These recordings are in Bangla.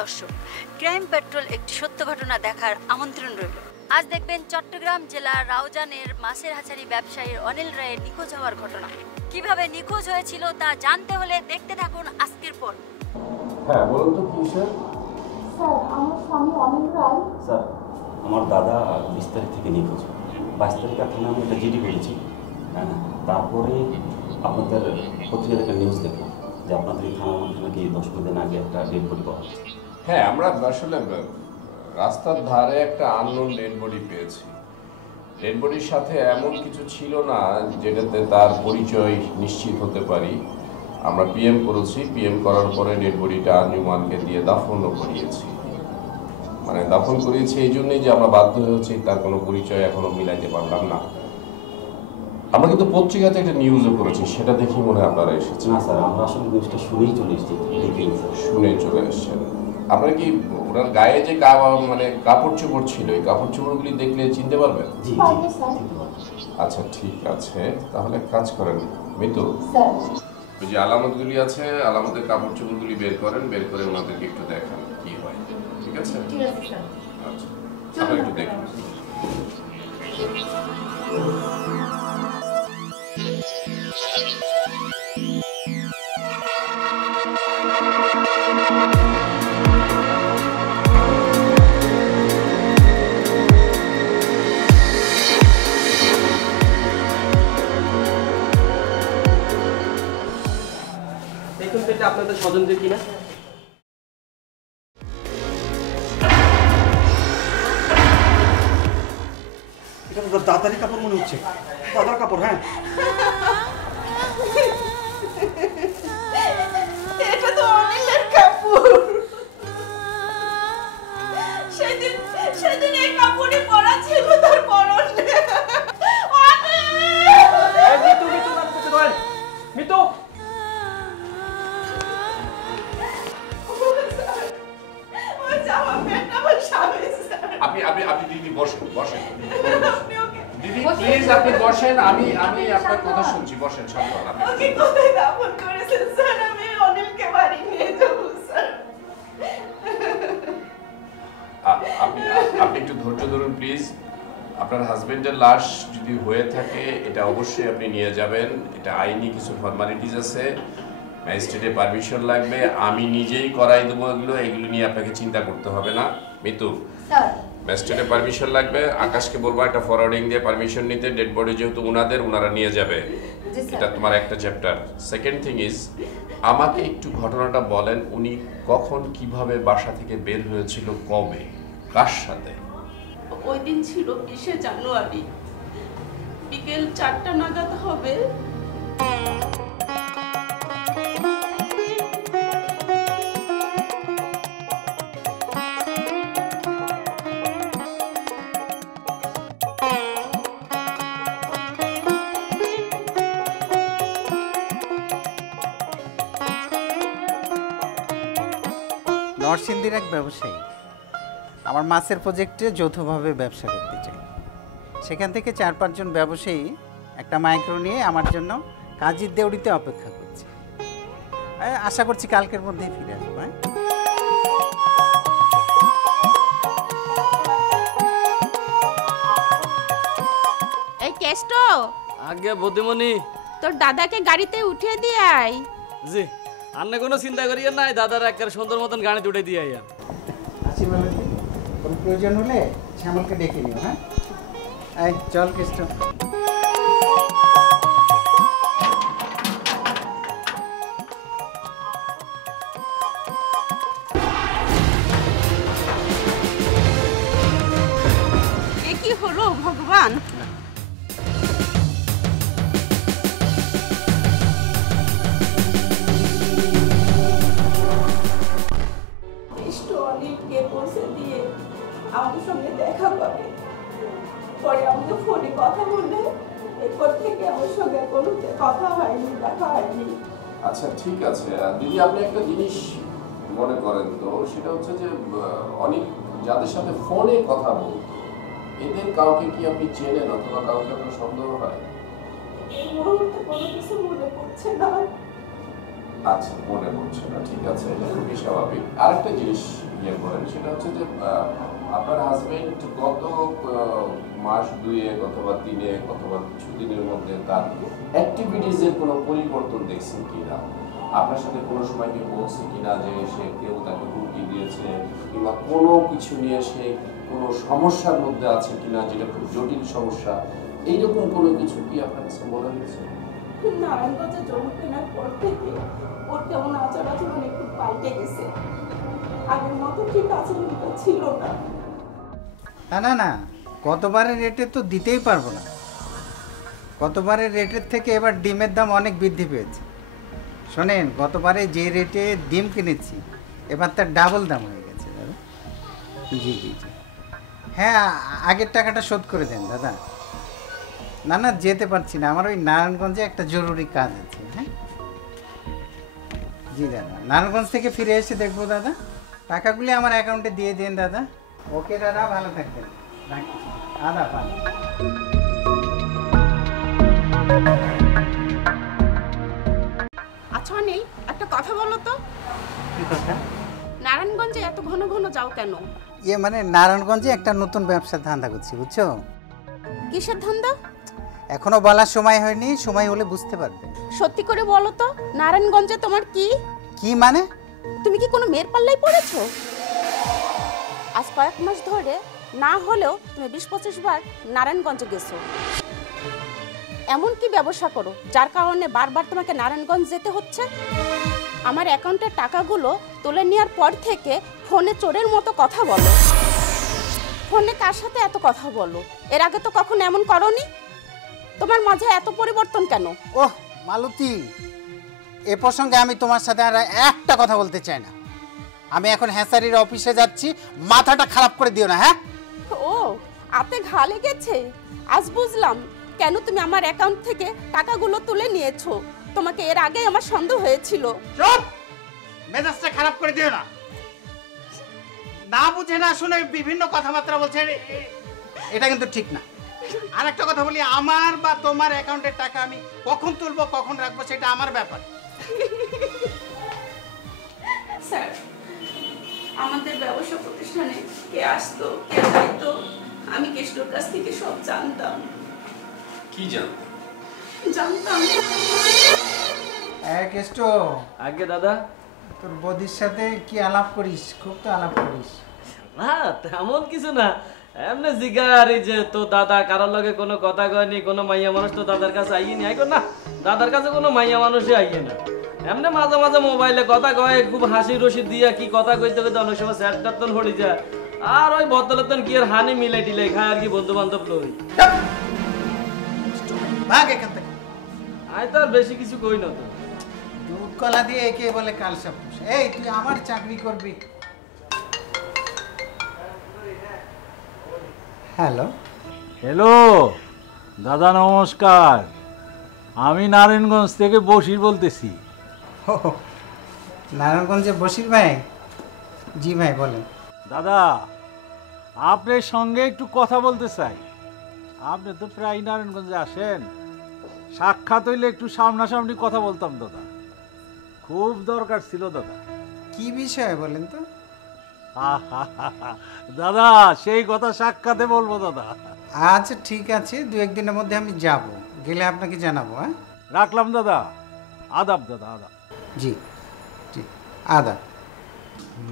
দর্শক, ক্রাইম পেট্রোল একটি সত্য ঘটনা দেখার আমন্ত্রণ রইল। আজ দেখবেন চট্টগ্রাম জেলার রাউজানের মাছের হাজারি ব্যবসায়ী অনিল রায়ের নিখোঁজ হওয়ার ঘটনা। কিভাবে নিখোঁজ হয়েছিল তা জানতে হলে দেখতে থাকুন আজকের পর্ব। হ্যাঁ, বলুন তো কি স্যার? স্যার, আমার স্বামী অনিল রায়। স্যার, আমার দাদা 20 তারিখ থেকে নিখোঁজ। 22 তারিখে থানা আমি একটা জিডি করেছি। তারপরে আপনাদের পত্রিকার একটা নিউজ দেখলাম যে আপনাদের এই থানার মধ্যে নাকি 10 দিন আগে একটা ডেড বডি পাওয়া গেছে। হ্যাঁ, আমরা আসলে রাস্তার ধারে একটা আননোন ডেড বডি পেয়েছি। ডেড বডির সাথে এমন কিছু ছিল না যেটাতে তার পরিচয় নিশ্চিত হতে পারি। আমরা পিএম করেছি, পিএম করার পরে ডেড বডিটা নিউমানকে দিয়ে দাফনও করিয়েছি। মানে দাফন করিয়েছি এই জন্যই যে আমরা বাধ্য হয়েছি, তার কোনো পরিচয় এখনো মিলাইতে পারলাম না। আমরা কিন্তু পত্রিকাতে একটা নিউজও করেছি, সেটা দেখি মনে হয় আপনারা এসেছেন। না স্যার, আমরা আসলে নিউজটা শুনেই চলে এসেছি। শুনে চলে এসেছেন আপনারা কি? ওনার গায়ে যে মানে কাপড় চোপড় ছিল, এই কাপড় চোপড়গুলি দেখলে চিনতে পারবেন? জি জি। আচ্ছা ঠিক আছে, তাহলে কাজ করেন মিতু, ওই যে আলামতগুলি আছে, আলামতের কাপড় চোপড়গুলি বের করেন, বের করে ওনাদেরকে একটু দেখান কি হয়। ঠিক আছে? আচ্ছা, আপনারা একটু দেখুন। দেখুন তো এটা আপনাদের স্বজনদের কিনা। এটা তো দাদারই কাপড় মনে হচ্ছে, দাদার কাপড়। হ্যাঁ, এটা তো অনিলের কাপড়। সেদিন এই কাপড়ই পরা ছিল তার পরনে। মিতু মিতু না করতে ধরেন। মিতু আপনি দিদি বসেন, বসেন দিদি, প্লিজ আপনি বসেন। আমি আপনার কথা শুনছি, বসেন। সাবধান। ওকে কোথায় দাফন করেছেন স্যার? আমি অনিলকে বাড়ি নিয়ে যাব স্যার। আপনি একটু ধৈর্য ধরুন প্লিজ। আপনার হাজবেন্ডের লাশ যদি হয়ে থাকে এটা অবশ্যই আপনি নিয়ে যাবেন। এটা আইনি কিছু ফর্মালিটিস আছে, ম্যাজিস্ট্রেটের পারমিশন লাগবে। আমি নিজেই করাই দেবো এগুলো নিয়ে আপনাকে চিন্তা করতে হবে না। মিতু, ম্যাজিস্ট্রেটের পারমিশন লাগবে। আকাশকে বলবো একটা ফরওয়ার্ডিং দিয়ে পারমিশন নিতে। ডেড বডি যেহেতু ওনারা নিয়ে যাবে, এটা তোমার একটা চ্যাপ্টার। সেকেন্ড থিং ইজ, আমাকে একটু ঘটনাটা বলেন, উনি কখন কিভাবে বাসা থেকে বের হয়েছিল, কবে, কার সাথে? ওই দিন ছিল 20শে জানুয়ারি, বিকেল 4টা নাগাদ হবে। নরসিংদীর এক ব্যবসায়ী আমার মাছের প্রজেক্টে যৌথভাবে ব্যবসা করতে চাই। সেখান থেকে 4-5 জন ব্যবসায়ী একটা মাইক্রো নিয়ে আমার জন্য কাজীর দেউড়িতে অপেক্ষা করছে। আশা করছি কালকের মধ্যেই ফিরে আসবো। এই কেষ্ট, আগে বদিমণি, তোর দাদাকে গাড়িতে উঠিয়ে দিয়ে আয়। জি, আন্নে কোনো চিন্তা করিয়েন নাই, দাদার একেবারে সুন্দর মতন গাড়িতে উঠে দিয়ে আইয়া। আসি বলে কোনো প্রয়োজন হলে শ্যামলকে ডেকে নিও। হ্যাঁ, এই চল কেষ্ট। এ কি হলো ভগবান? অনিলকে পৌঁছে দিয়ে আমাদের সঙ্গে দেখা পাবে। পরে আমাকে ফোনে কথা বললে, এরপর থেকে আমার সঙ্গে কোনো কথা হয়নি, দেখা হয়নি। আচ্ছা ঠিক আছে দিদি, আপনি একটা জিনিস মনে করেন তো, সেটা হচ্ছে যে অনেক যাদের সাথে ফোনে কথা বলতো, এদের কাউকে কি আপনি চেনেন অথবা কাউকে আপনার সন্দেহ হয়? এই মুহূর্তে কোনো কিছু মনে পড়ছে না। আচ্ছা, মনে পড়ছে না, ঠিক আছে, এটা খুবই স্বাভাবিক। আরেকটা জিনিস ইয়ে করেন, সেটা হচ্ছে যে আপনার হাজবেন্ড গত মাস 2 অথবা 3 অথবা কিছুদিনের মধ্যে তার অ্যাক্টিভিটিসের কোনো পরিবর্তন দেখছেন কিনা, আপনার সাথে কোনো সময় কি বলছে কিনা যে সে কেউ তাকে হুমকি দিয়েছে কিংবা কোনো কিছু নিয়ে সে কোনো সমস্যার মধ্যে আছে কিনা, যেটা খুব জটিল সমস্যা, এইরকম কোনো কিছু কি আপনার কাছে মনে হয়েছে? নারায়ণগঞ্জে জমি কেনার পর থেকে ওর কেমন আচার আচরণ একটু পাল্টে গেছে, আগের মতো ঠিক আচরণটা ছিল না। না না না, গতবারের রেটে তো দিতেই পারবো না। গতবারের রেটের থেকে এবার ডিমের দাম অনেক বৃদ্ধি পেয়েছে। শোনেন, গতবারে যে রেটে ডিম কিনেছি এবার তার ডাবল দাম হয়ে গেছে দাদা। জি জি জি, হ্যাঁ আগের টাকাটা শোধ করে দেন দাদা। না না, যেতে পারছি না, আমার ওই নারায়ণগঞ্জে একটা জরুরি কাজ আছে। হ্যাঁ জি দাদা, নারায়ণগঞ্জ থেকে ফিরে এসে দেখবো দাদা। টাকাগুলি আমার অ্যাকাউন্টে দিয়ে দিন দাদা। ওকে দাদা, ভালো থাকবেন, রাখছি। আদাব। আচ্ছা অনিল, একটা কথা বলো তো, কি কথা? নারায়ণগঞ্জে এত ঘন ঘন যাও কেন? ইয়ে মানে নারায়ণগঞ্জে একটা নতুন ব্যবসার ধান্দা করছি, বুঝছো? কিসের ধান্দা? এখনো বলার সময় হয়নি, সময় হলে বুঝতে পারবে। সত্যি করে বলো তো, নারায়ণগঞ্জে তোমার কি? কি মানে? তুমি কি কোনো মেয়ের পাল্লাই পড়েছো? আজ কয়েক মাস ধরে না হলেও তুমি 20-25 বার নারায়ণগঞ্জে গেছো। এমন কি ব্যবসা করো যার কারণে বারবার তোমাকে নারায়ণগঞ্জ যেতে হচ্ছে? আমার অ্যাকাউন্টের টাকাগুলো তুলে নেওয়ার পর থেকে ফোনে চোরের মতো কথা বলো। ফোনে কার সাথে এত কথা বলো? এর আগে তো কখনো এমন করোনি। তোমার মাঝে এত পরিবর্তন কেন? ওহ মালতী, এ প্রসঙ্গে আমি তোমার সাথে আর একটা কথা বলতে চাই না। আমি এখন হ্যাসারির অফিসে যাচ্ছি, মাথাটা খারাপ করে দিও না। হ্যাঁ, ও আতে ঘা লেগেছে, আজ বুঝলাম কেন তুমি আমার অ্যাকাউন্ট থেকে টাকাগুলো তুলে নিয়েছো। তোমাকে এর আগে আমার সন্দেহ হয়েছিল। চুপ, মেজাজটা খারাপ করে দিও না। না বুঝে না শুনে বিভিন্ন কথাবার্তা বলছে, এটা কিন্তু ঠিক না। আর একটা কথা বলি, আমার বা তোমার অ্যাকাউন্টের টাকা আমি কখন তুলবো কখন রাখবো সেটা আমার ব্যাপার। স্যার, আমাদের ব্যবসা প্রতিষ্ঠানে কে আসতো কে যাইতো আমি কেষ্টর কাছ থেকে সব জানতাম। কি জানতেন? জানতাম কেষ্ট, আগে দাদা। তোর বদির সাথে কি আলাপ করিস? খুব তো আলাপ করিস। না তেমন কিছু না, এমনি জিগারি যে তো দাদা কারোর লগে কোনো কথা কয়নি, কোনো মাইয়া মানুষ তো দাদার কাছে আইনি। আইকো না, দাদার কাছে কোনো মাইয়া মানুষই আইয়ে না। এমনি মাঝে মাঝে মোবাইলে কথা কয়, খুব হাসি রসি দিয়া কি কথা কইতে কইতে অনেক সময় স্যারটার হয়ে যায়। আর ওই বোতলের কি আর হানি মিলাই টিলাই খায় আর কি, বন্ধু বান্ধব লই। ভাগ এখান থেকে। আই তো আর বেশি কিছু কই না তো। দুধ কলা দিয়ে একে বলে কালসা পুষ। এই তুই আমার চাকরি করবি? হ্যালো হ্যালো দাদা, নমস্কার। আমি নারায়ণগঞ্জ থেকে বশির বলতেছি। নারায়ণগঞ্জে বশির ভাই? জি ভাই বলেন। দাদা, আপনার সঙ্গে একটু কথা বলতে চাই। আপনি তো প্রায় নারায়ণগঞ্জে আসেন, সাক্ষাৎ হইলে একটু সামনাসামনি কথা বলতাম দাদা, খুব দরকার ছিল দাদা। কি বিষয় বলেন তো? দাদা সেই কথা সাক্ষাতে বলবো দাদা। আচ্ছা ঠিক আছে, 2-1 দিনের মধ্যে আমি যাব, গেলে আপনাকে জানাবো। হ্যাঁ রাখলাম দাদা। আদাব দাদা, আদাব। জি জি, আদাব।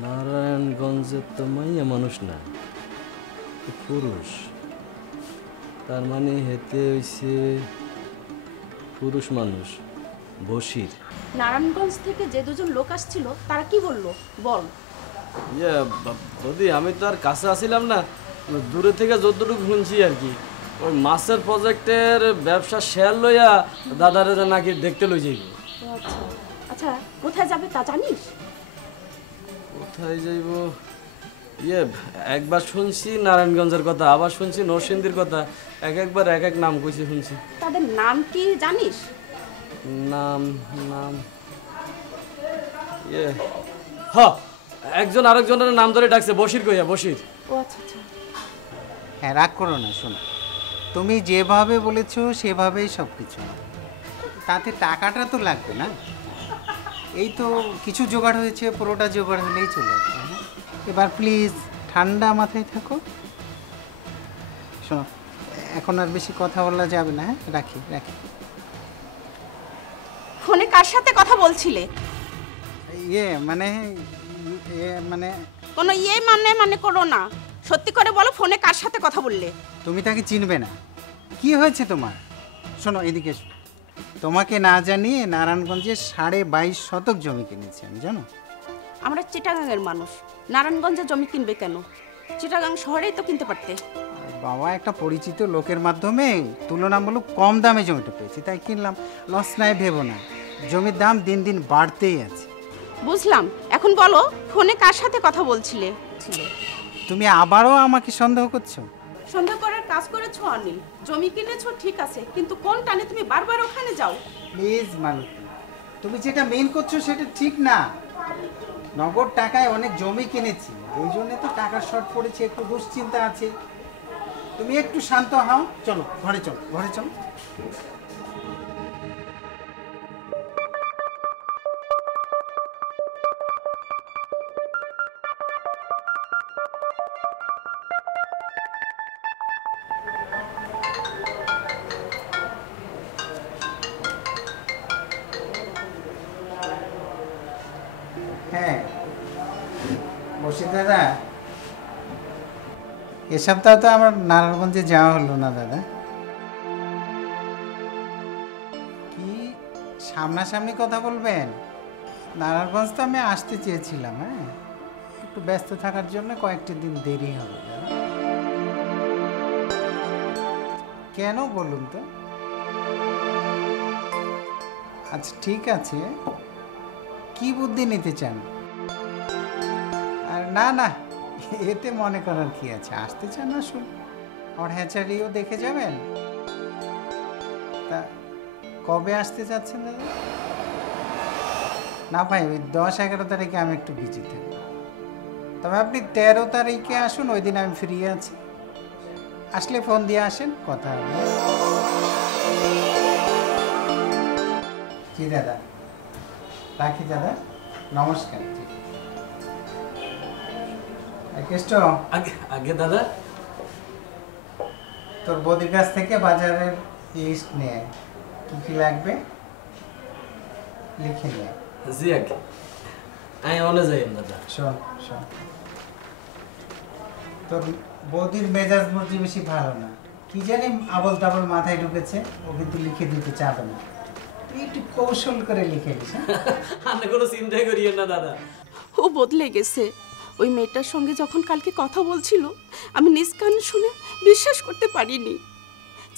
নারায়ণগঞ্জের তো মাইয়া মানুষ না, পুরুষ। তার মানে হেতে হইছে পুরুষ মানুষ, বশির। নারায়ণগঞ্জ থেকে যে দুজন লোক আসছিল তারা কি বললো বল? ইয়ে বদি, আমি তো আর কাছে আসিলাম না, দূরে থেকে যতটুকু শুনছি আর কি। ওই মাছের প্রজেক্টের ব্যবসা শেয়ার লইয়া দাদারে নাকি দেখতে লই যাইব। আচ্ছা আচ্ছা, কোথায় যাবে তা জানিস? কোথায় যাইব? ইয়ে একবার শুনছি নারায়ণগঞ্জের কথা, আবার শুনছি নরসিংদীর কথা, একবার এক এক নাম কইছে শুনছি। তাদের নাম কি জানিস? নাম নাম ইয়ে হ, একজন আরেকজনের নাম ধরে ডাকছে বশির কইয়া, বশির। ও আচ্ছা আচ্ছা। হ্যাঁ রাগ করো না, শোনো, তুমি যেভাবে বলেছো সেভাবেই সব কিছু, তাতে টাকাটা তো লাগবে না। এই তো কিছু জোগাড় হয়েছে, পুরোটা জোগাড় হলেই চলে আসবে। ও এবার প্লিজ ঠান্ডা মাথায় থাকো। শোনো, এখন আর বেশি কথা বলা যাবে না, হ্যাঁ? রাখি রাখি। ফোনে কার সাথে কথা বলছিলে? মানে কোনো মানে করো না, সত্যি করে বলো ফোনে কার সাথে কথা বললে? তুমি তাকে চিনবে না। কি হয়েছে তোমার? শোনো, এদিকে এসো। তোমাকে না জানিয়ে নারায়ণগঞ্জে 22.5 শতক জমি কিনেছি আমি, জানো? আমরা চিটাগাংয়ের মানুষ, নারায়ণগঞ্জে জমি কিনবে কেন? চিটাগাং শহরেই তো কিনতে পারতে। বাবা, একটা পরিচিত লোকের মাধ্যমে তুলনামূলক কম দামে জমিটা পেয়েছি, তাই কিনলাম। লস নাই ভেবো না, জমির দাম দিন দিন বাড়তেই আছে। বুঝলাম, এখন বলো ফোনে কার সাথে কথা বলছিলে? তুমি আবারও আমাকে সন্দেহ করছো? সন্দেহ করার কাজ করেছো অনিল। জমি কিনেছো ঠিক আছে, কিন্তু কোন টানে তুমি বারবার ওখানে যাও? প্লিজ মালতী, তুমি যেটা মেন করছো সেটা ঠিক না। নগদ টাকায় অনেক জমি কিনেছি, এই জন্য তো টাকার শর্ট পড়েছে, একটু দুশ্চিন্তা আছে। তুমি একটু শান্ত হও, চলো ঘরে চলো, ঘরে চলো। হ্যাঁ বসির দাদা, এ সপ্তাহ তো আমার নারায়ণগঞ্জে যাওয়া হলো না দাদা। কি সামনাসামনি কথা বলবেন? নারায়ণগঞ্জ তো আমি আসতে চেয়েছিলাম, হ্যাঁ, একটু ব্যস্ত থাকার জন্য কয়েকটি দিন দেরি হবে দাদা। কেন বলুন তো? আচ্ছা ঠিক আছে, কি বুদ্ধি নিতে চান? আর না না, এতে মনে করার কি আছে, আসতে চান আসুন, আর হ্যাচারিও দেখে যাবেন। তা কবে আসতে চাচ্ছেন দাদা? না ভাই, ওই 10-11 তারিখে আমি একটু বিজি থাকবো, তবে আপনি 13 তারিখে আসুন, ওই দিন আমি ফ্রি আছি। আসলে ফোন দিয়ে আসেন, কথা হবে। জি দাদা, রাখি দাদা, নমস্কার। কেষ্ট, আগে দাদা, তোর বৌদির কাছ থেকে বাজারের লিস্ট নিয়ে কি কি লাগবে লিখে নিয়ে। জি আগে, আমি অনে যাই দাদা। শোন শোন, তোর বৌদির মেজাজ মর্জি বেশি ভালো না, কি জানি আবল তাবল মাথায় ঢুকেছে, ও কিন্তু লিখে দিতে চাবে না। তুই একটু কৌশল করে লিখে দিস। আমি কোনো চিন্তাই করিয়েন না দাদা। ও বদলে গেছে। ওই মেয়েটার সঙ্গে যখন কালকে কথা বলছিল, আমি নিজ কানে শুনে বিশ্বাস করতে পারিনি।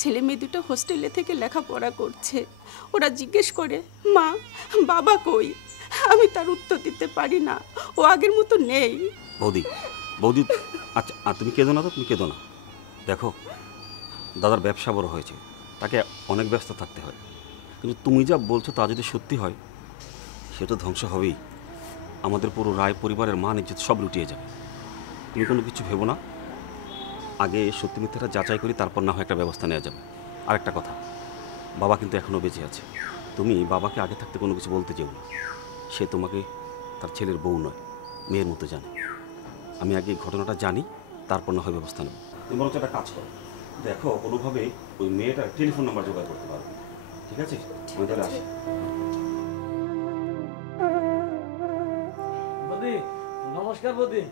ছেলে মেয়ে দুটো হোস্টেলে থেকে লেখাপড়া করছে। ওরা জিজ্ঞেস করে, মা বাবা কই? আমি তার উত্তর দিতে পারি না, ও আগের মতো নেই। বৌদি বৌদি, আচ্ছা আর তুমি কেঁদো না তো, তুমি কেঁদো না। দেখো, দাদার ব্যবসা বড় হয়েছে, তাকে অনেক ব্যস্ত থাকতে হয়, কিন্তু তুমি যা বলছো তা যদি সত্যি হয়, সেটা ধ্বংস হবেই। আমাদের পুরো রায় পরিবারের মান ইজ্জত সব লুটিয়ে যাবে। তুমি কোনো কিছু ভেবো না, আগে সত্যি মিথ্যাটা যাচাই করি, তারপর না হয় একটা ব্যবস্থা নেওয়া যাবে। আরেকটা কথা, বাবা কিন্তু এখনও বেঁচে আছে। তুমি বাবাকে আগে থাকতে কোনো কিছু বলতে যেও না, সে তোমাকে তার ছেলের বউ নয়, মেয়ের মতো জানে। আমি আগে ঘটনাটা জানি, তারপর না হয় ব্যবস্থা নেব। তুমি বরঞ্চ একটা কাজ করো, দেখো কোনোভাবে ওই মেয়েটার টেলিফোন নাম্বার জোগাড় করতে পারবে, ঠিক আছে? আমি তাহলে আসি। বদি, নমস্কার বদি।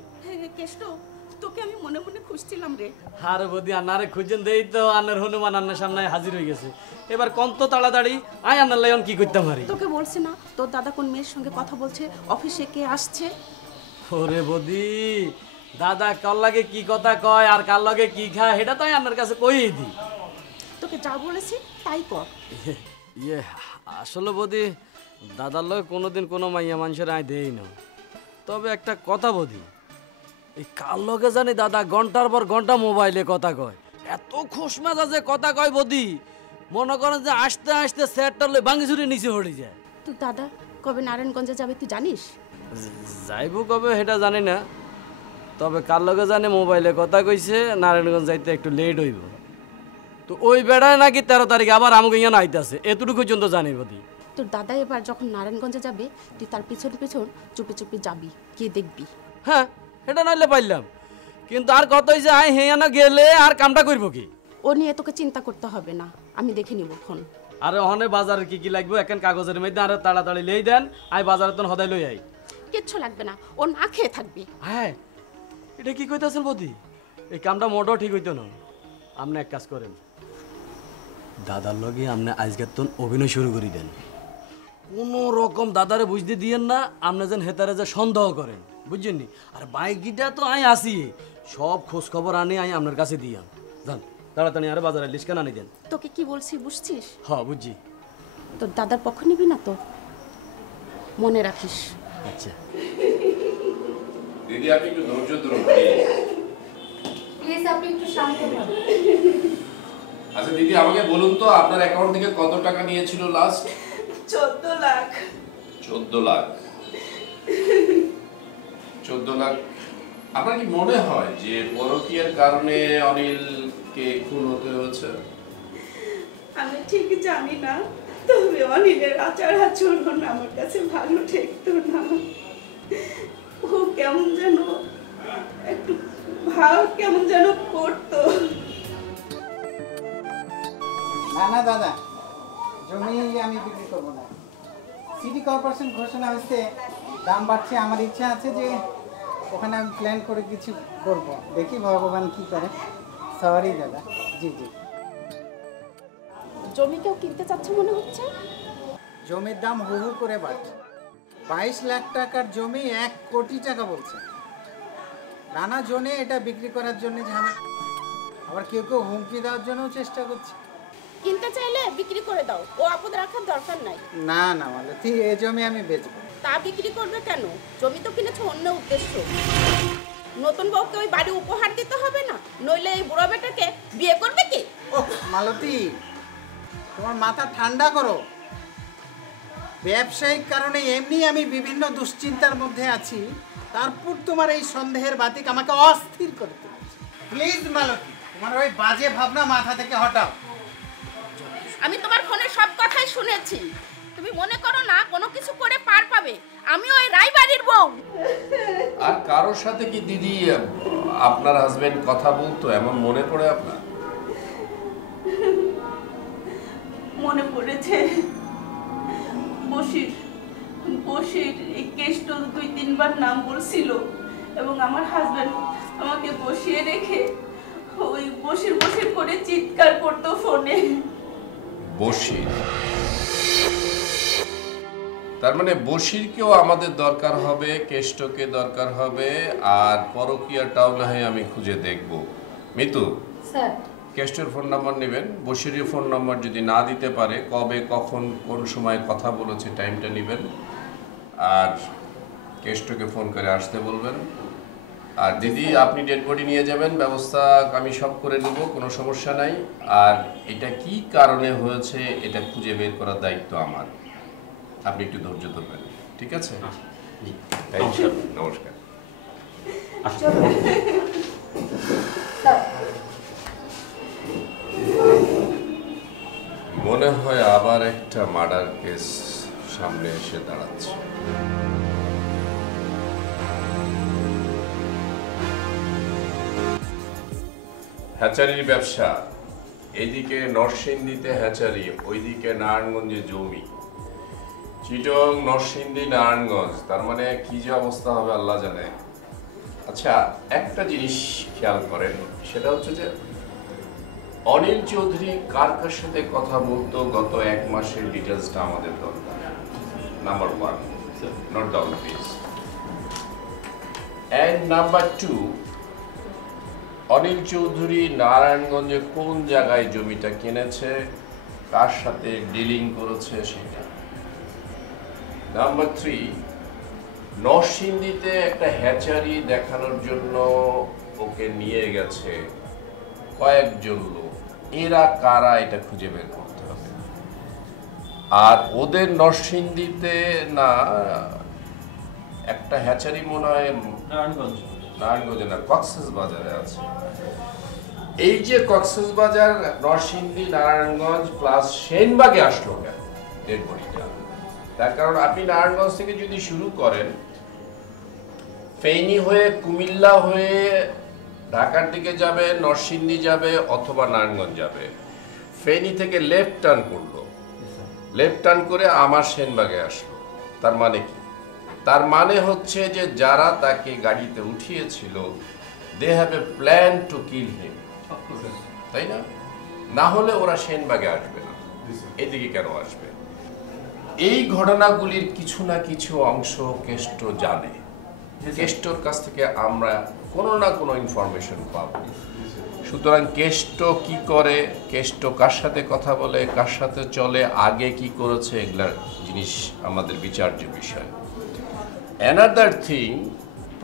কেষ্ট, তোকে আমি মনে মনে খুঁজছিলাম রে। আরে বদি, আনারে খুঁজেন দেই তো আনার হনুমান আন্নার সামনে হাজির হয়ে গেছে। এবার কত তাড়াতাড়ি আয় আন্নার লাইন কি করতে পারি? তোকে বলছে না তোর দাদা কোন মেয়ের সঙ্গে কথা বলছে, অফিসে কে আসছে? ওরে বদি, দাদা কার লাগে কি কথা কয় আর কার লাগে কি খায়, সেটা তো আন্নার কাছে কইই দি। তোকে যা বলেছি তাই কর। ইয়ে আসলে বদি, দাদার লগে কোনোদিন কোনো মাইয়া মানুষের আয় দেই না। তবে একটা কথা বদি, এই কার লগে জানি দাদা ঘন্টার পর ঘন্টা মোবাইলে কথা কয়, এত খুশ মেজাজে কথা কয় বদি, মনে করেন যে আসতে আসতে সেটটা লই ভাঙি চুরি নিচে হয়ে যায়। তোর দাদা কবে নারায়ণগঞ্জে যাবে তুই জানিস? যাইব কবে সেটা জানি না, তবে কার লগে জানি মোবাইলে কথা কইছে নারায়ণগঞ্জ যাইতে একটু লেট হইব। তো ওই বেড়ায় নাকি 13 তারিখে আবার আমাকে ইয়ান আইতাছে, এতটুকু পর্যন্ত জানি বদি। তোর দাদা এবার যখন নারায়ণগঞ্জে যাবে, তুই তার পিছন পিছন চুপি চুপি যাবি, গিয়ে দেখবি। হ্যাঁ, সেটা নাইলে পাইলাম, কিন্তু আর কত হয়েছে আই হেয়ানা গেলে আর কামটা করব কি? ও নিয়ে তোকে চিন্তা করতে হবে না, আমি দেখে নিব ফোন। আরে ওখানে বাজারে কি কি লাগবে এখন কাগজের মধ্যে আরে তাড়াতাড়ি লই দেন, আই বাজারে তো হদাই লই আই। কিচ্ছু লাগবে না, ও না খেয়ে থাকবি। হ্যাঁ, এটা কি কইতাছেন বৌদি? এই কামটা মোটেও ঠিক হইতো না। আপনি এক কাজ করেন, দাদার লগে আপনি আজকের তো অভিনয় শুরু করে দেন। কোনো রকম দাদারে বুঝতে দিয়েন না, আপনি যেন হেতারে যে সন্দেহ করেন, বুঝছেন নি? আর বাইকটা তো আই আসি, সব খোঁজ খবর আনি আই আপনার কাছে দিয়াম। যান তাড়াতাড়ি আরে বাজারে লিস্ট কেন আনি দেন। তোকে কি বলছি বুঝছিস? হ্যাঁ বুঝছি। তোর দাদার পক্ষ নিবি না তো, মনে রাখিস। আচ্ছা দিদি আপনি একটু ধৈর্য ধরুন প্লিজ, আপনি একটু শান্ত হন। আচ্ছা দিদি আমাকে বলুন তো আপনার অ্যাকাউন্ট থেকে কত টাকা নিয়েছিল লাস্ট? 14 লাখ। 14 লাখ। 14 লাখ। আপনার কি মনে হয় যে পরকীয়ার কারণে অনিলকে খুন হতে হয়েছে? আমি ঠিক জানি না, তবে অনিলের আচার আচরণ আমার কাছে ভালো ঠেকতো না। ও কেমন যেন একটু ভাব কেমন যেন করতো। না না দাদা, জমি আমি বিক্রি করবো না। সিটি কর্পোরেশন ঘোষণা হয়েছে, দাম বাড়ছে। আমার ইচ্ছা আছে যে ওখানে আমি প্ল্যান করে কিছু করবো, দেখি ভগবান কি করে। সরি দাদা। জি জি। জমি কেউ কিনতে চাচ্ছে মনে হচ্ছে। জমির দাম হু হু করে বাড়ছে। 22 লাখ টাকার জমি 1 কোটি টাকা বলছে। নানা জনে এটা বিক্রি করার জন্য ঝামেলা, আবার কেউ কেউ হুমকি দেওয়ার জন্য চেষ্টা করছে। কিনতে চাইলে বিক্রি করে দাও, ও আপদ রাখার দরকার নাই। না না মালতী, এই জমি আমি বেচবো। তা বিক্রি করবে কেন? জমি তো কিনেছো অন্য উদ্দেশ্য। নতুন বউকে ওই বাড়ি উপহার দিতে হবে না, নইলে এই বুড়ো বেটাকে বিয়ে করবে কি? ও মালতী, তোমার মাথা ঠান্ডা করো। ব্যবসায়িক কারণে এমনি আমি বিভিন্ন দুশ্চিন্তার মধ্যে আছি, তারপর তোমার এই সন্দেহের বাতিক আমাকে অস্থির করে তুলেছে। প্লিজ মালতী, তোমার ওই বাজে ভাবনা মাথা থেকে হটাও। আমি তোমার ফোনে সব কথাই শুনেছি। তুমি মনে করো না কোনো কিছু করে পার পাবে। আমি ওই রায়বাড়ির বউ। আর কারোর সাথে কি দিদি আপনার হাজবেন্ড কথা বলতো এমন মনে পড়ে আপনার? মনে পড়েছে বসির। বসির এই কেষ্ট 2-3 বার নাম বলছিল এবং আমার হাজবেন্ড আমাকে বসিয়ে রেখে ওই বসির বসির করে চিৎকার করতো ফোনে। বশির, তার মানে বশিরকেও আমাদের দরকার হবে, কেষ্টকে দরকার হবে, আর পরকীয়াটাও না হয় আমি খুঁজে দেখব। মিতু স্যার, কেষ্টর ফোন নাম্বার নেবেন, বশিরের ফোন নাম্বার যদি না দিতে পারে কবে কখন কোন সময় কথা বলেছে টাইমটা নেবেন, আর কেষ্টকে ফোন করে আসতে বলবেন। আর দিদি আপনি ডেড বডি নিয়ে যাবেন, ব্যবস্থা আমি সব করে নেব, কোনো সমস্যা নাই। আর এটা কি কারণে হয়েছে এটা খুঁজে বের করার দায়িত্ব আমার, আপনি একটু ধৈর্য ধরবেন, ঠিক আছে? নমস্কার। মনে হয় আবার একটা মার্ডার কেস সামনে এসে দাঁড়াচ্ছে। হ্যাচারির ব্যবসা, এইদিকে নরসিংদীতে হ্যাচারি, ওইদিকে নারায়ণগঞ্জে জমি। চিটং, নরসিংদী, নারায়ণগঞ্জ, তার মানে কি যে অবস্থা হবে আল্লাহ জানে। আচ্ছা একটা জিনিস খেয়াল করেন, সেটা হচ্ছে যে অনিল চৌধুরী কার কার সাথে কথা বলতো গত 1 মাসের ডিটেলসটা আমাদের দরকার। Number 1, note down please. And number 2, Anil Chowdhury নারায়ণগঞ্জে কোন জায়গায় জমিটা কিনেছে, কার সাথে ডিলিং করেছে সেটা। নাম্বার 3, নরসিংদীতে একটা হ্যাচারি দেখানোর জন্য ওকে নিয়ে গেছে কয়েকজন লোক, এরা কারা এটা খুঁজে বের করতে হবে। আর ওদের নরসিংদীতে না একটা হ্যাচারি মনে হয় নারায়ণগঞ্জে না, কক্সবাজারে আছে। এই যে কক্সবাজার, নরসিংদী, নারায়ণগঞ্জ প্লাস সেনবাগে আসলো কেন ডেড বডিটা? তার কারণ আপনি নারায়ণগঞ্জ থেকে যদি শুরু করেন ফেনী হয়ে কুমিল্লা হয়ে ঢাকার দিকে যাবে, নরসিংদী যাবে অথবা নারায়ণগঞ্জ যাবে। ফেনী থেকে লেফট টার্ন করলো, লেফট টার্ন করে আমার সেনবাগে আসলো। তার মানে কি? তার মানে হচ্ছে যে যারা তাকে গাড়িতে উঠিয়েছিল they have a plan to kill him, তাই না? না হলে ওরা সেনবাগে আসবে না, এদিকে কেন আসবে? এই ঘটনাগুলির কিছু না কিছু অংশ কেষ্ট জানে। কেষ্টর কাছ থেকে আমরা কোনো না কোনো ইনফরমেশন পাব। সুতরাং কেষ্ট কি করে, কেষ্ট কার সাথে কথা বলে, কার সাথে চলে, আগে কি করেছে, এগুলার জিনিস আমাদের বিচার্য বিষয়। অ্যানাদার থিং,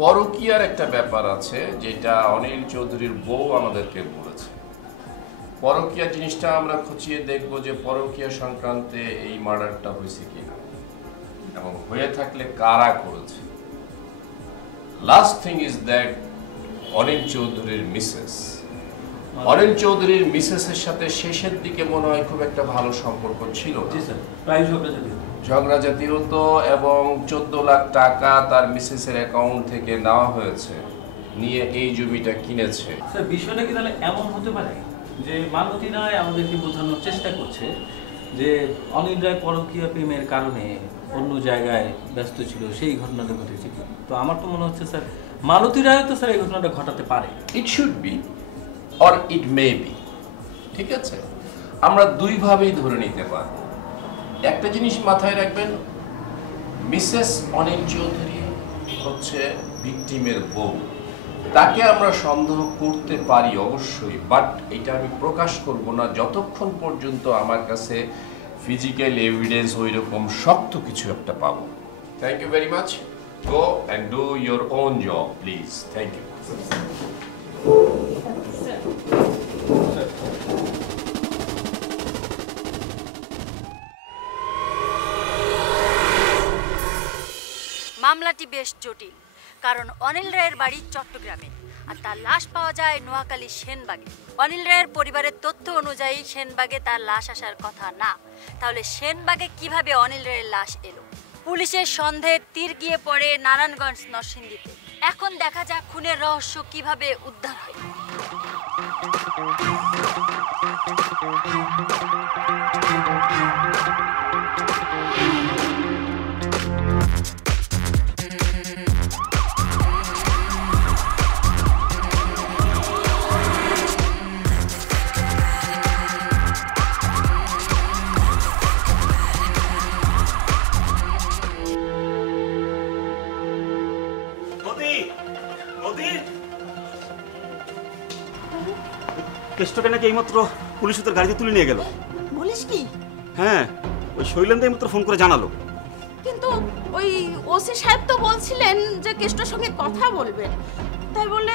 পরকীয়ার একটা ব্যাপার আছে যেটা অনিল চৌধুরীর বউ আমাদেরকে বলেছে। পরকীয়া জিনিসটা আমরা খুঁচিয়ে দেখব যে পরকীয়া সংক্রান্তে এই মার্ডারটা হয়েছে কিনা এবং হয়ে থাকলে কারা করেছে। Last thing is that Anil চৌধুরীর মিসেস, অনিল চৌধুরীর মিসেসের সাথে শেষের দিকে মনে হয় খুব একটা ভালো সম্পর্ক ছিল, ঝগড়া জাতীয় হতো এবং 14 লাখ টাকা তার মিসেসের অ্যাকাউন্ট থেকে নেওয়া হয়েছে, নিয়ে এই জমিটা কিনেছে। স্যার বিষয়টা কি তাহলে এমন হতে পারে যে মালতী রায় আমাদেরকে বোঝানোর চেষ্টা করছে যে অনিল রায় পরকীয়া প্রেমের কারণে অন্য জায়গায় ব্যস্ত ছিল, সেই ঘটনাটা ঘটেছে? তো আমার তো মনে হচ্ছে স্যার মালতী রায় তো স্যার এই ঘটনাটা ঘটাতে পারে। It should be or it may be, ঠিক আছে? আমরা দুইভাবেই ধরে নিতে পারবো। একটা জিনিস মাথায় রাখবেন, মিসেস অনিল চৌধুরী হচ্ছে ভিকটিমের বউ, তাকে আমরা সন্দেহ করতে পারি অবশ্যই, বাট এটা আমি প্রকাশ করব না যতক্ষণ পর্যন্ত আমার কাছে ফিজিক্যাল এভিডেন্স ওই রকম শক্ত কিছু একটা পাবো। Thank you very much. Go and do your own job please. Thank you. মামলাটি বেশ জটিল, কারণ অনিল রায়ের বাড়ি চট্টগ্রামে আর তার লাশ পাওয়া যায় নোয়াখালী সেনবাগে। অনিল রায়ের পরিবারের তথ্য অনুযায়ী সেনবাগে তার লাশ আসার কথা না, তাহলে সেনবাগে কিভাবে অনিল রায়ের লাশ এলো? পুলিশের সন্দেহের তীর গিয়ে পড়ে নারায়ণগঞ্জ নরসিংদীতে। এখন দেখা যাক খুনের রহস্য কিভাবে উদ্ধার হয়। কেষ্টকে নাকি এইমাত্র পুলিশ ওদের গাড়িতে তুলে নিয়ে গেল। বলিস কি? হ্যাঁ, ওই শৈলেন্দা এইমাত্র ফোন করে জানালো। কিন্তু ওই ওসি সাহেব তো বলছিলেন যে কেষ্টর সঙ্গে কথা বলবেন, তাই বলে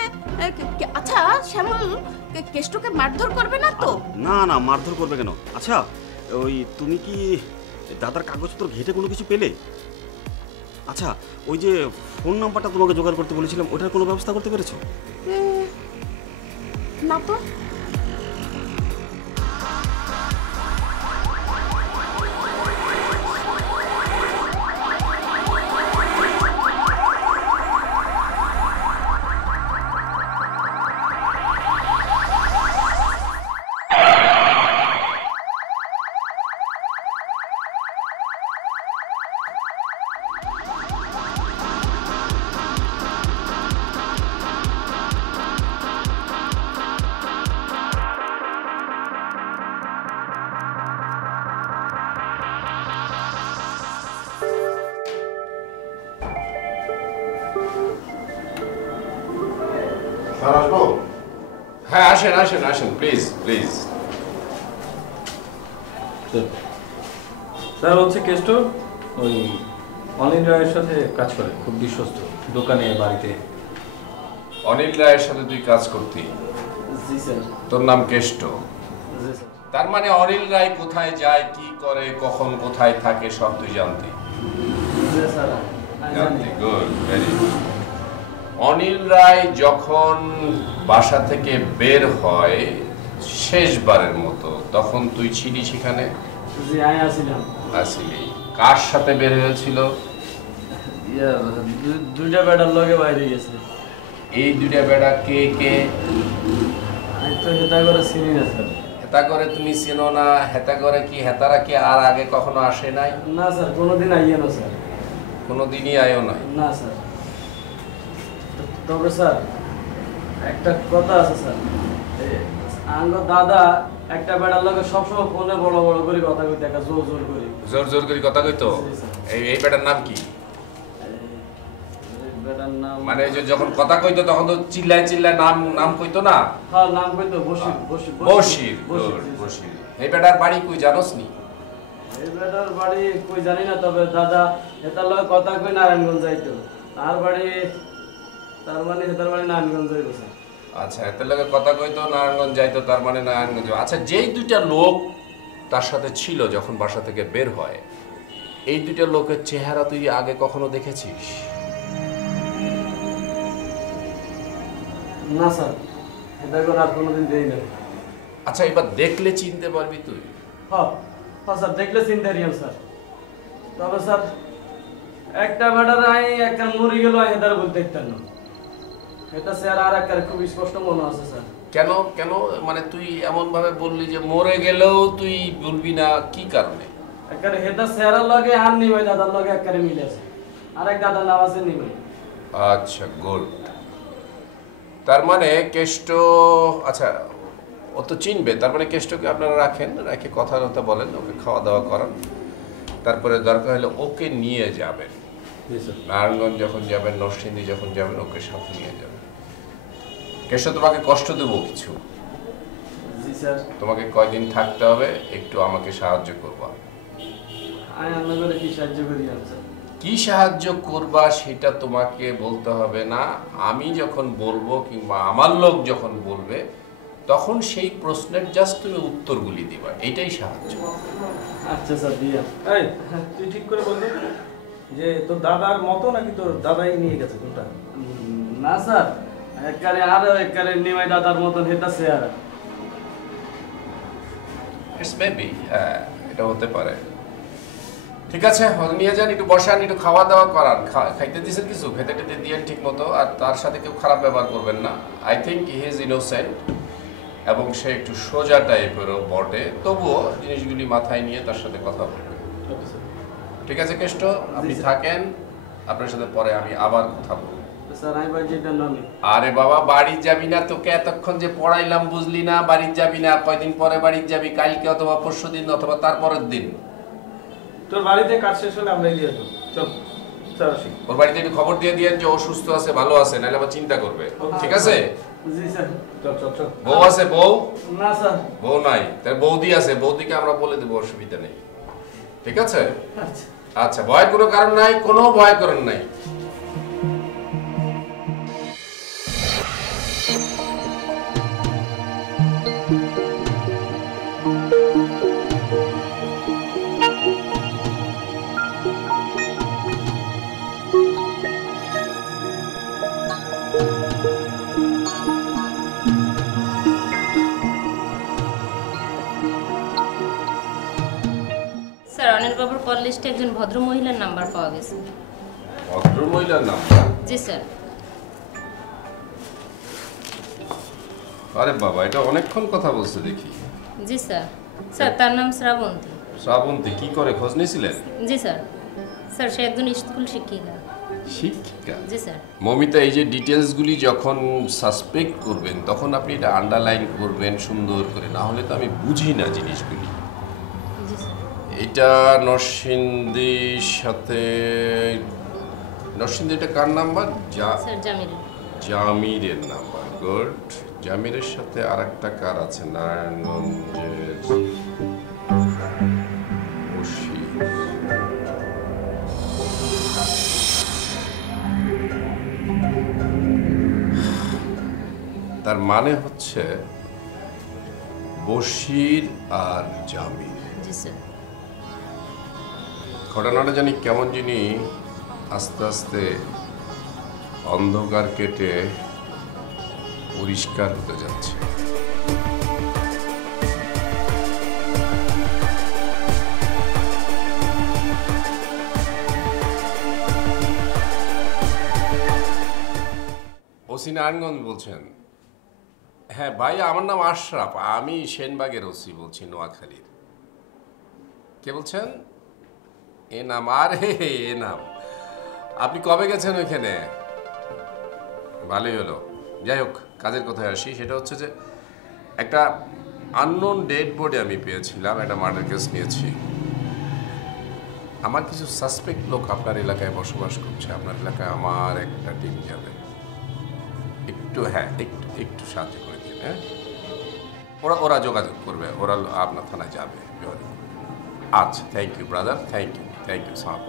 আচ্ছা শ্যামল কেষ্টকে মারধর করবে না তো? না না, মারধর করবে কেন? আচ্ছা ওই তুমি কি দাদার কাগজপত্র ঘেটে কোনো কিছু পেলে? আচ্ছা ওই যে ফোন নাম্বারটা তোমাকে জোগাড় করতে বলেছিলাম, ওটার কোনো ব্যবস্থা করতে পেরেছো? না তো। হ্যাঁ আসেন আসেন আসেন, প্লিজ প্লিজ। স্যার হচ্ছে কেষ্ট ওই অনিল রায়ের সাথে কাজ করে, খুব বিশ্বস্ত, দোকানে বাড়িতে। অনিল রায়ের সাথে তুই কাজ করতি? জি স্যার। তোর নাম কেষ্ট? জি স্যার। তার মানে অনিল রায় কোথায় যায়, কি করে, কখন কোথায় থাকে সব তুই জানতি? জি স্যার। জানতি, good, very good. Anil Roy যখন বাসা থেকে বের হয় শেষবারের মতো, তখন তুই ছিলি সেখানে? জি, আমি আসছিলাম। আসিলি। কার সাথে বের হয়েছিল? ইয়া দুইটা বেটার লগে বাইরে গেছে। এই দুইটা বেটা কে কে? আমি তো হেতা করে চিনি না স্যার। হেতা করে তুমি চেনো না? হেতা করে কি হেতারা কি আর আগে কখনো আসে নাই? না স্যার, কোনোদিন আইয়ে না স্যার। কোনোদিনই আয়ও নাই? না স্যার। তবে স্যার একটা কথা আছে স্যার, আঙ্গ দাদা একটা বেটার লগে সবসময় ফোনে বড় বড় করে কথা কইতে, একটা জোর জোর করে জোর জোর করে কথা কইতো। এই বেটার নাম কি? বেটার নাম মানে যে যখন কথা কইতো তখন তো চিল্লায় চিল্লায় নাম কইতো না? হ্যাঁ, নাম কইতো বশির। বশির, বশির। এই বেটার বাড়ি কই জানোস নি? এই বেটার বাড়ি কই জানি না, তবে দাদা এটার লগে কথা কই নারায়ণগঞ্জ যাইতো। তার বাড়ি এটার বাড়ি নারায়ণগঞ্জ যাইতো স্যার। আচ্ছা, এত লোকে কথা কইতো নারায়ণগঞ্জ যাইতো, তার মানে নারায়ণগঞ্জ। আচ্ছা, যেই দুইটা লোক তার সাথে ছিল যখন বাসা থেকে বের হয়, এই দুইটা লোকের চেহারা তুই আগে কখনো দেখেছিস? না স্যার, এটা করে আর কোনোদিন দেই না। আচ্ছা, এবার দেখলে চিনতে পারবি তুই? হ্যাঁ স্যার, দেখলে চিনতে পারিম স্যার। তবে স্যার একটা বেটার একটা মরে গেল এটার বলতে পারতাম না। এটা স্যার আর একটা খুব স্পষ্ট মনে আছে স্যার। কেন কেন মানে তুই এমন ভাবে বললি যে মরে গেলেও তুই বলবি না, কি কারণে? একবারে হেটা স্যারের লগে আর নিমাই দাদার লগে একবারে মিলে আছে। আর এক দাদার নাম আছে নিমাই। আচ্ছা, গুড। তার মানে কেষ্ট, আচ্ছা ও তো চিনবে, তার মানে কেষ্টকে আপনারা রাখেন, রেখে কথা বলেন, ওকে খাওয়া দাওয়া করান, তারপরে দরকার হলে ওকে নিয়ে যাবেন নারায়ণগঞ্জ যখন যাবেন, নরসিংদী যখন যাবেন, ওকে সাথে নিয়ে যাবেন। কেষ্ট, তোমাকে কষ্ট দেবো কিছু? জি স্যার। তোমাকে কয়দিন থাকতে হবে, একটু আমাকে সাহায্য করবা। কি সাহায্য করি স্যার? কি সাহায্য করবা সেটা তোমাকে বলতে হবে না। আমি যখন বলবো কিংবা আমার লোক যখন বলবে, তখন সেই প্রশ্নের জাস্ট তুমি উত্তরগুলি দিবা, এটাই সাহায্য। আচ্ছা স্যার, দিয়া। এই তুই ঠিক করে বলবি যে তোর দাদার মতো নাকি তোর দাদাই নিয়ে গেছে কোনটা? না স্যার, একবারে নিমাই দাদার মতন হেটা স্যার। ইটস মেবি, হ্যাঁ এটা হতে পারে। ঠিক আছে, নিয়ে যান, একটু বসান, একটু খাওয়া দাওয়া করান। খাইতে দিয়েছেন কিছু? খেতে টেতে দিয়েন ঠিক মতো, আর তার সাথে কেউ খারাপ ব্যবহার করবেন না। I think he is innocent, এবং সে একটু সোজা টাইপেরও বটে, তবুও জিনিসগুলি মাথায় নিয়ে তার সাথে কথা বলবেন। ঠিক আছে কেষ্ট, আপনি থাকেন, আপনার সাথে পরে আমি আবার কথা বলবো। আরে বাবা, বাড়ি যাবি না? তোকে এতক্ষণ যে পড়াইলাম বুঝলি না? বাড়ি যাবি না, কয়দিন পরে বাড়ি যাবি, কালকে অথবা পরশুদিন অথবা তারপরের দিন। তোর বাড়িতে কাজ শেষ হলে আমরা দিয়ে দেবো। চল চল, ওর বাড়িতে একটু খবর দিয়ে দিয়েন যে ও সুস্থ আছে, ভালো আছে, নাহলে আবার চিন্তা করবে। ঠিক আছে? জি স্যার। চল চল চল। বউ আছে? বউ না স্যার। বউ নাই? তার বৌদি আছে, বৌদিকে আমরা বলে দেবো, অসুবিধা নেই। ঠিক আছে? আচ্ছা, ভয়ের কোনো কারণ নাই, কোনো ভয় করেন নাই। স্যার, অনিল বাবুর কল লিস্টে একজন ভদ্র মহিলার নাম্বার পাওয়া গেছে। ভদ্র মহিলার নাম্বার? জি স্যার। আরে বাবা, এটা অনেকক্ষণ কথা বলছে দেখি। জি স্যার। স্যার, তার নাম শ্রাবন্তী। শ্রাবন্তী কি করে, খোঁজ নিয়েছিলেন? জি স্যার। স্যার, সে একজন স্কুল শিক্ষিকা। শিক্ষিকা? জি স্যার। মমিতা, এই যে ডিটেলসগুলি যখন সাসপেক্ট করবেন তখন আপনি এটা আন্ডারলাইন করবেন সুন্দর করে, না হলে তো আমি বুঝি না জিনিসগুলি। জি স্যার। এটা নরসিংদীর সাথে, নরসিংদী, এটা কার নাম্বার? স্যার, জামিরের। জামিরের নাম্বার, গুড। জামিরের সাথে আর একটা কার আছে? নারায়ণগঞ্জের বশির। তার মানে হচ্ছে বশির আর জামির। জি স্যার। ঘটনাটা জানি কেমন যিনি আস্তে আস্তে অন্ধকার কেটে পরিষ্কার হতে যাচ্ছে। ওসি নারায়ণগঞ্জ বলছেন? হ্যাঁ ভাই, আমার নাম আশরাফ, আমি সেনবাগের ওসি বলছি, নোয়াখালীর। কে বলছেন? এনাম? আরে এনাম, আপনি কবে গেছেন ওইখানে? ভালোই হলো। যাই হোক, কাজের কথায় আসি। সেটা হচ্ছে যে একটা আননোন ডেড বডি আমি পেয়েছিলাম, একটা মার্ডার কেস নিয়েছি। আমার কিছু সাসপেক্ট লোক আপনার এলাকায় বসবাস করছে। আপনার এলাকায় আমার একটা টিম যাবে, একটু একটু সাহায্য করে দিন। হ্যাঁ, ওরা যোগাযোগ করবে, ওরা আপনার থানায় যাবে। আচ্ছা, thank you brother, thank you সালাম।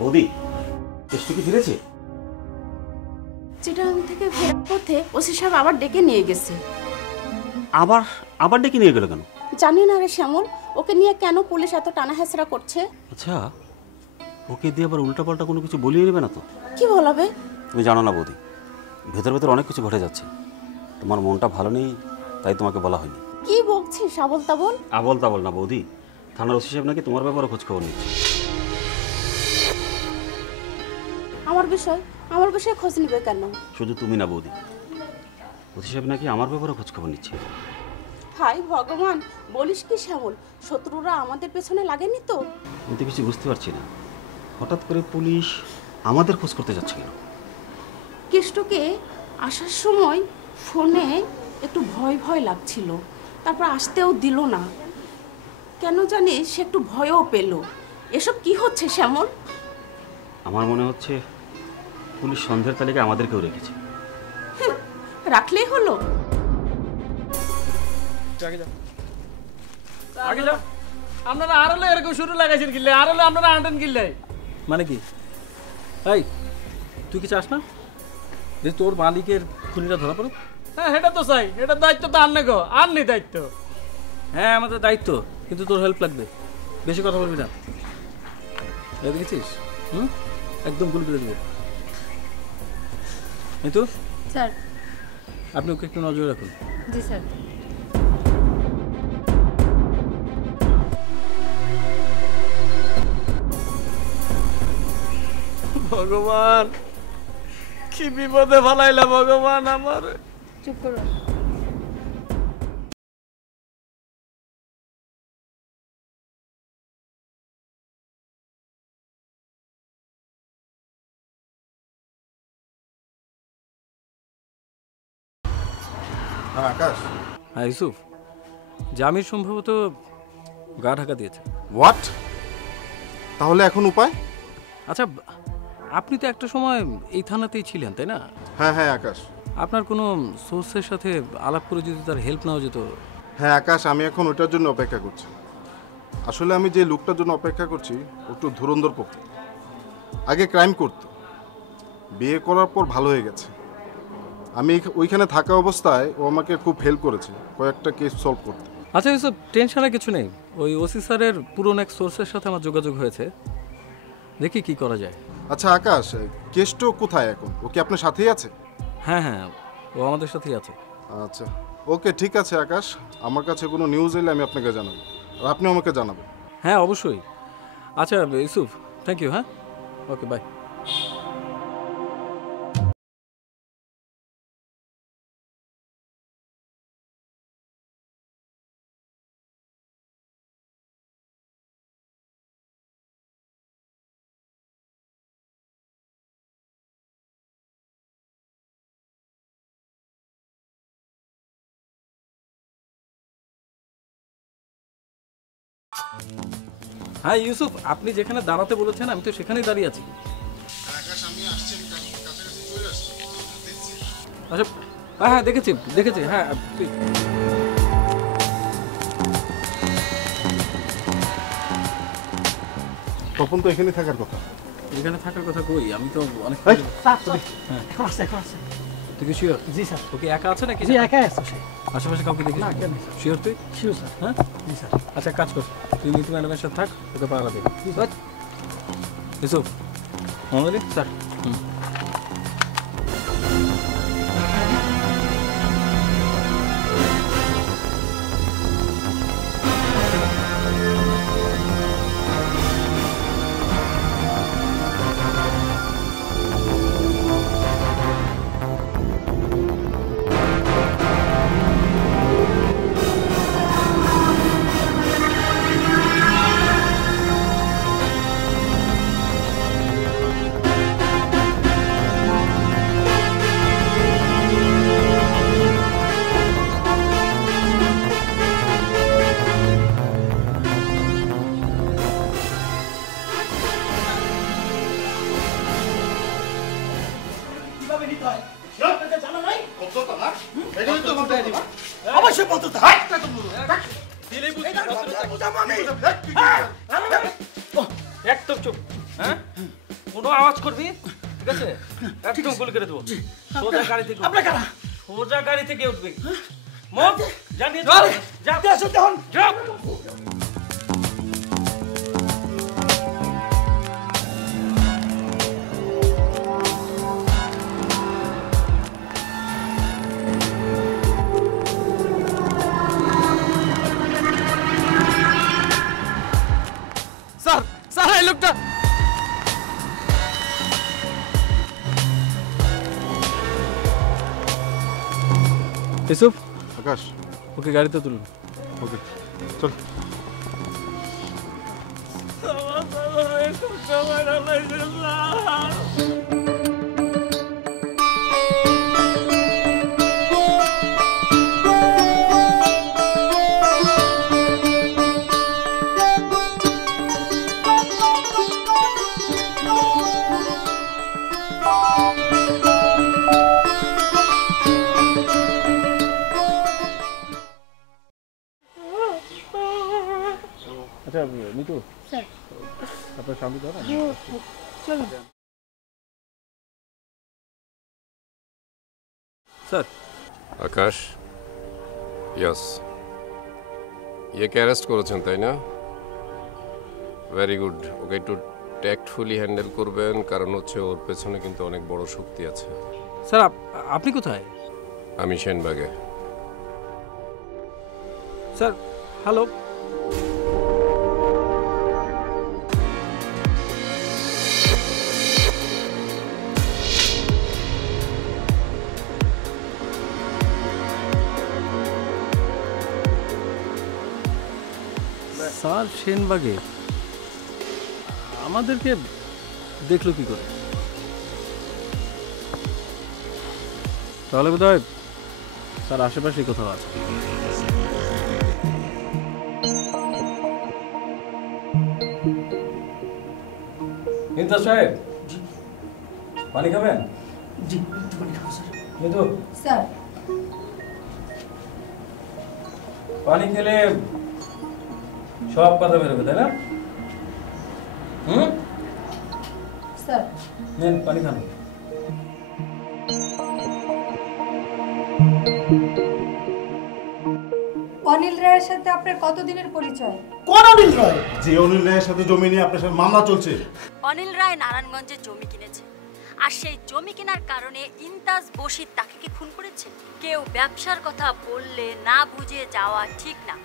বৌদি, কেষ্ট কি ফিরেছে? চিটাগাং থেকে ফেরার পথে ওসি সাহেব আবার ডেকে নিয়ে গেছে। আবার আবার ডেকে নিয়ে গেল কেন? জানি না রে শ্যামল, ওকে নিয়ে কেন পুলিশ এত টানা হেঁচড়া করছে। আচ্ছা, ওকে দিয়ে আবার উল্টাপাল্টা কোনো কিছু বলিয়ে নেবে না তো? কি বলাবে? তুমি জানো না বৌদি, ভেতর ভেতর অনেক কিছু ঘটে যাচ্ছে। তোমার মনটা ভালো নেই, তাই তোমাকে বলা হয়নি। কি বলছিস আবল তাবল? আবল তাবল না বৌদি, থানার ওসি সাহেব নাকি তোমার ব্যাপারে খোঁজ খবর নিচ্ছে। আমার বিষয়ে খোঁজ নিবে কেন? শুধু তুমি না বৌদি, ওসি সাহেব নাকি আমার ব্যাপারে খোঁজ খবর নিচ্ছে। হাই ভগবান, বলিস কি শ্যামল, শত্রুরা আমাদের পেছনে লাগেনি তো? আমি তো কিছু বুঝতে পারছি না, হঠাৎ করে পুলিশ আমাদের খোঁজ করতে যাচ্ছে কেন? কেষ্টকে আসার সময় ফোনে একটু ভয় ভয় লাগছিল, তারপর আসতেও দিল না। কেন জানি সে একটু ভয়ও পেল। এসব কি হচ্ছে শ্যামল? আমার মনে হচ্ছে পুলিশ সন্ধ্যের তালিকায় আমাদেরকেও রেখেছে। রাখলেই হলো। আগে যাও। আপনারা আর হলে এরকম শুরু লাগাইছেন কিনলে, আর হলে আপনারা আনটেন কিনলে। মানে কি? এই, তুই কি চাস না যে তোর মালিকের খুনিরা ধরা পড়ুক? হ্যাঁ, এটা তো চাই, এটার দায়িত্ব তো আর নেগো, আর নেই দায়িত্ব। হ্যাঁ, আমাদের দায়িত্ব, কিন্তু তোর হেল্প লাগবে। বেশি কথা বলবি না, দেখেছিস? একদম গুলি করে দেবো। এই তো স্যার। আপনি ওকে একটু নজরে রাখুন। জি স্যার। ভগবান, কি বিপদে ফেলাইলা ভগবান আমার। চুপ করো। হ্যাঁ আকাশ। হ্যাঁ ইউসুফ, জামির সম্ভবত গা ঢাকা দিয়েছে। হোয়াট? তাহলে এখন উপায়? আচ্ছা, আপনি তো একটা সময় এই থানাতেই ছিলেন, তাই না? হ্যাঁ হ্যাঁ আকাশ। আপনার কোনো সোর্সের সাথে আলাপ করে যদি তার হেল্প নেওয়া যেত। হ্যাঁ আকাশ, আমি এখন ওটার জন্য অপেক্ষা করছি। আসলে আমি যে লোকটার জন্য অপেক্ষা করছি ও একটু ধুরন্ধর প্রকৃতি। আগে ক্রাইম করত, বিয়ে করার পর ভালো হয়ে গেছে। আমি ওইখানে থাকা অবস্থায় ও আমাকে খুব হেল্প করেছে কয়েকটা কেস সলভ করতে। আচ্ছা ইউসুফ, টেনশনের কিছু নেই। ওই ওসি স্যারের পুরনো এক সোর্সের সাথে আমার যোগাযোগ হয়েছে, দেখি কি করা যায়। আচ্ছা আকাশ, কেসটা কোথায় এখন? ও কি আপনার সাথেই আছে? হ্যাঁ হ্যাঁ, ও আমাদের সাথেই আছে। আচ্ছা ওকে, ঠিক আছে আকাশ, আমার কাছে কোনো নিউজ এলে আমি আপনাকে জানাবো, আর আপনিও আমাকে জানাবেন। হ্যাঁ অবশ্যই। আচ্ছা ইউসুফ, থ্যাংক ইউ। হ্যাঁ, ওকে, বাই। হ্যাঁ ইউসুফ, আপনি যেখানে দাঁড়াতে বলেছেন আমি তো সেখানেই দাঁড়িয়ে আছি। আচ্ছা হ্যাঁ হ্যাঁ দেখেছি দেখেছি, হ্যাঁ তুই তপন তো এখানে থাকার কথা। এখানে থাকার কথা কই, আমি তো অনেক তুই কি শিওর? জি স্যার। ওকে একা আছে নাকি? জি একাই আছে সে। আশেপাশে কাউকে দেখি না কেন? শিওর তুই? Sure sir. হ্যাঁ জি স্যার। আচ্ছা কাজ কর, তুই মিতু ম্যাডামের সাথে থাক, ওকে পাহারা দে। ইউসুফ মনোলি স্যার। অবশ্যই ভদ্রতা। একদম চুপ, হ্যাঁ কোনো আওয়াজ করবি ঠিক আছে একদম গুলি করে দেবো। সোজা গাড়ি থেকে আপনি কারা? সোজা গাড়ি থেকে উঠবি, মুখ জানিয়ে যা যা। স্যার স্যার এই লোকটা ইউসুফ আকাশ ওকে গাড়িতে তুলুন। ওকে চল। আচ্ছা মিতু স্যার আপনার সামনে দাও না। চলুন স্যার। আকাশ, ইয়েস, ইয়েকে অ্যারেস্ট করেছেন তাই না? Very good. ওকে একটু ট্যাক্টফুলি হ্যান্ডেল করবেন, কারণ হচ্ছে ওর পেছনে কিন্তু অনেক বড় শক্তি আছে। স্যার আপনি কোথায়? আমি সেনবাগে। Sir hello. স্যার সেনবাগে আমাদেরকে দেখলো কি করে? তাহলে বোধহয় স্যার আশেপাশে কোথাও আছে। ইন্তাজ সাহেব পানি খাবেন? জি একটু পানি খাবো স্যার। মিতু স্যার পানি খেলে সব কথা বেরোবে তাই না? স্যার নেন পানি খান। অনিল রায়ের সাথে আপনার কতদিনের পরিচয়? কোন অনিল রায়? যে অনিল রায়ের সাথে জমি নিয়ে আপনার সাথে মামলা চলছে। অনিল রায় নারায়ণগঞ্জে জমি কিনেছে, আর সেই জমি কেনার কারণে ইমতাজ বশির তাকে কি খুন করেছে? কেউ ব্যবসার কথা বললে না বুঝে যাওয়া ঠিক না।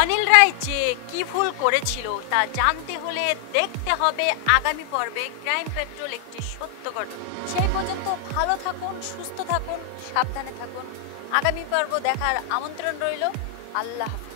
অনিল রায় যে কি ভুল করেছিল তা জানতে হলে দেখতে হবে আগামী পর্বে ক্রাইম পেট্রোল একটি সত্য ঘটনা। সেই পর্যন্ত ভালো থাকুন, সুস্থ থাকুন, সাবধানে থাকুন। আগামী পর্ব দেখার আমন্ত্রণ রইল। আল্লাহ হাফেজ।